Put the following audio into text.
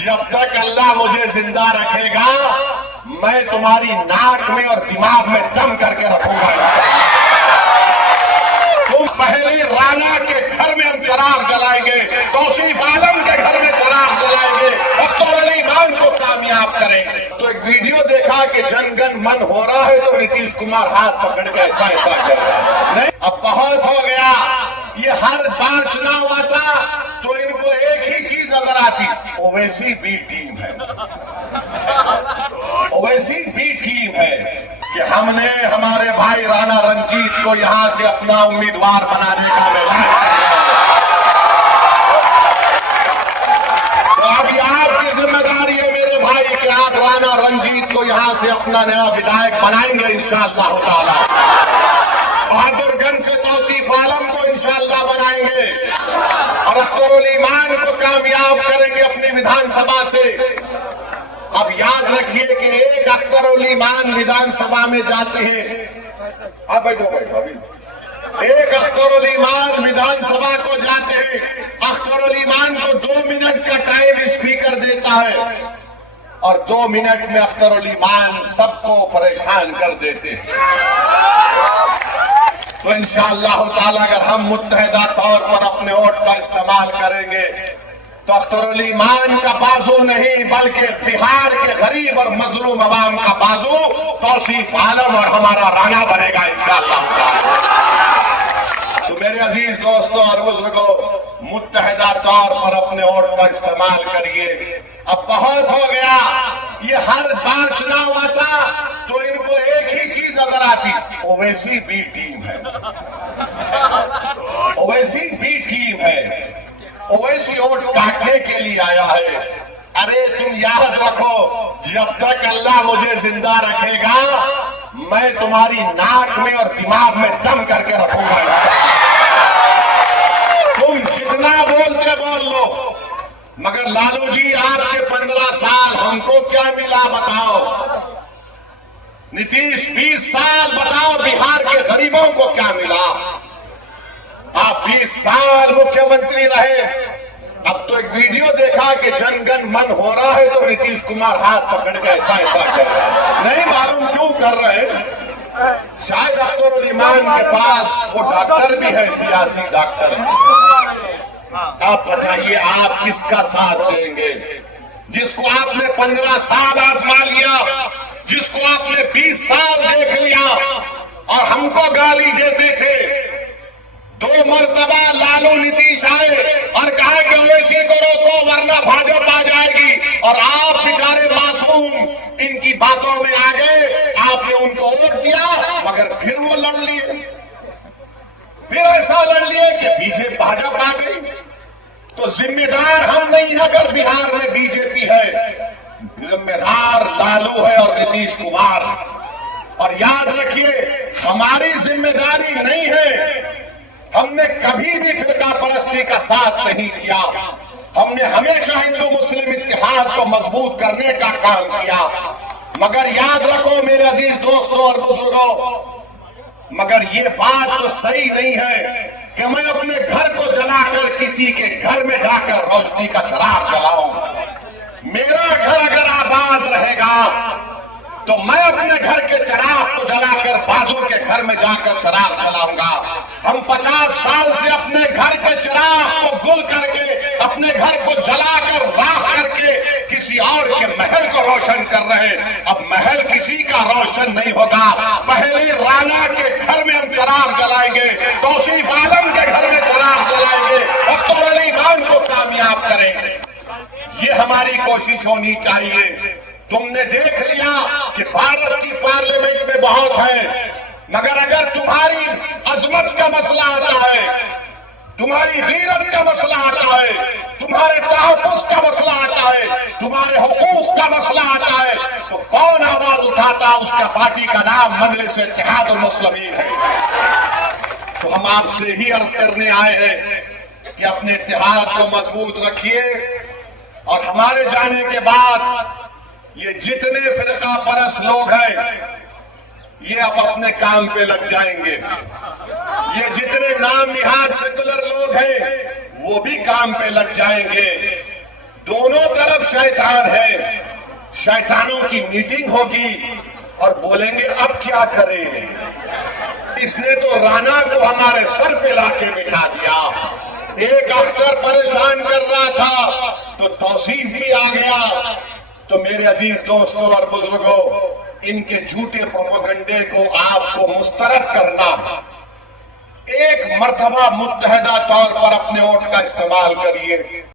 जब तक अल्लाह मुझे जिंदा रखेगा मैं तुम्हारी नाक में और दिमाग में दम करके रखूंगा। तुम पहले राना के घर में हम चिराग जलाएंगे, तौसीफ आलम के घर में चिराग जलाएंगे, अख्तर अली खान को कामयाब करेंगे। तो एक वीडियो देखा कि जनगण मन हो रहा है तो नीतीश कुमार हाथ पकड़ के ऐसा ऐसा कर रहा है। नहीं, अब बहुत हो गया। ये हर बार चुनाव आता तो इनको एक ही चीज नजर आती, ओवैसी बी टीम है, ओवैसी बी टीम है कि हमने हमारे भाई राणा रंजीत को यहां से अपना उम्मीदवार बनाने का ऐलान किया। तो अभी आपकी जिम्मेदारी है मेरे भाई कि आप राणा रंजीत को यहां से अपना नया विधायक बनाएंगे इंशाअल्लाह ताला। बहादुरगंज से तौसीफ आलम को इंशाअल्लाह बनाएंगे और अख्तर अली खान को कामयाब करेंगे अपनी विधानसभा से। अब याद रखिए कि एक अख्तर अली खान विधानसभा में जाते हैं, आप बैठो बैठो अभी। एक अख्तर अली खान विधानसभा को जाते हैं, अख्तर अली खान को 2 मिनट का टाइम स्पीकर देता है और 2 मिनट में अख्तर अली खान सबको परेशान कर देते हैं। तो इंशाअल्लाह ताला अगर हम मुत्तहिदा तौर पर अपने वोट का इस्तेमाल करेंगे तो अख्तर अली खान का बाजू नहीं बल्कि बिहार के गरीब और मजलूम अवाम का बाजू तौसीफ आलम और हमारा राणा बनेगा इंशाअल्लाह ताला। तो मेरे अजीज दोस्तों और बुजुर्गों, मुत्तहिदा तौर पर अपने वोट का इस्तेमाल करिए। अब बहुत हो गया। ये हर बार चुनाव आता तो इनको एक ही चीज नजर आती, ओवैसी बी टीम है, ओवैसी बी टीम है, ओवैसी वोट काटने के लिए आया है। अरे तुम याद रखो, जब तक अल्लाह मुझे जिंदा रखेगा मैं तुम्हारी नाक में और दिमाग में दम करके रखूंगा। तुम जितना बोलते बोल लो, मगर लालू जी आपके 15 साल हमको क्या मिला बताओ? नीतीश 20 साल बताओ बिहार के गरीबों को क्या मिला? आप 20 साल मुख्यमंत्री रहे। अब तो एक वीडियो देखा कि जनगण मन हो रहा है तो नीतीश कुमार हाथ पकड़ के ऐसा ऐसा कर रहा है। नहीं मालूम क्यों कर रहे हैं। शायद अख्तर अली खान के पास वो डॉक्टर भी है, सियासी डॉक्टर। आप बताइए आप किसका साथ देंगे? जिसको आपने 15 साल आजमा लिया, जिसको आपने 20 साल देख लिया और हमको गाली देते थे। 2 मरतबा लालू नीतीश आए और कहा कि ओवैसी को रोको वरना भाजपा आ जाएगी, और आप बेचारे मासूम इनकी बातों में आ गए। आपने उनको वोट दिया मगर फिर वो लड़ लिए, फिर ऐसा लड़ लिए कि बीजेपी भाजपा आ गई। तो जिम्मेदार हम नहीं है अगर बिहार में बीजेपी है, जिम्मेदार लालू है और नीतीश कुमार। और याद रखिए हमारी जिम्मेदारी नहीं है, हमने कभी भी फिरका परस्ती का साथ नहीं दिया। हमने हमेशा हिंदू मुस्लिम इत्तेहाद को मजबूत करने का काम किया। मगर याद रखो मेरे अजीज दोस्तों और बुजुर्गों, मगर ये बात तो सही नहीं है कि मैं अपने घर को जलाकर किसी के घर में जाकर रोशनी का चिराग जलाऊं। मेरा घर अगर आबाद रहेगा तो मैं अपने घर के चिराग को जलाकर बाजू के घर में जाकर चिराग जलाऊंगा। हम 50 साल से अपने घर के चिराग को गुल करके, अपने घर को जलाकर राख करके किसी और के महल को रोशन कर रहे हैं। अब महल किसी का रोशन नहीं होगा। पहले राणा के घर में हम चिराग जलाएंगे, तौसीफ आलम के घर में चिराग जलाएंगे, अख्तर अली खान को कामयाब करेंगे। ये हमारी कोशिश होनी चाहिए। तुमने देख लिया कि भारत की पार्लियामेंट में बहुत है, मगर अगर तुम्हारी अजमत का मसला आता है, तुम्हारी गीरत का मसला आता है, तुम्हारे तहफ़्फ़ुज़ का मसला आता है, तुम्हारे हुकूक का मसला आता है, तो कौन आवाज उठाता? उसका पार्टी का नाम मजलिस इत्तेहादुल मुस्लिमीन है। तो हम आपसे ही अर्ज करने आए हैं कि अपने इत्तेहाद को मजबूत रखिए और हमारे जाने के बाद ये जितने फिरका परस्त लोग हैं ये अब अपने काम पे लग जाएंगे। ये जितने नाम निहाद सेकुलर लोग हैं वो भी काम पे लग जाएंगे। दोनों तरफ शैतान है। शैतानों की मीटिंग होगी और बोलेंगे अब क्या करें, इसने तो राणा को हमारे सर पे लाके बिठा दिया। एक अफसर परेशान कर रहा था तो तौसीफ भी आ गया। तो मेरे अजीज दोस्तों और बुजुर्गों, इनके झूठे प्रोपेगेंडे को आपको मुस्तरद करना, एक मर्तबा मुत्तहदा तौर पर अपने वोट का इस्तेमाल करिए।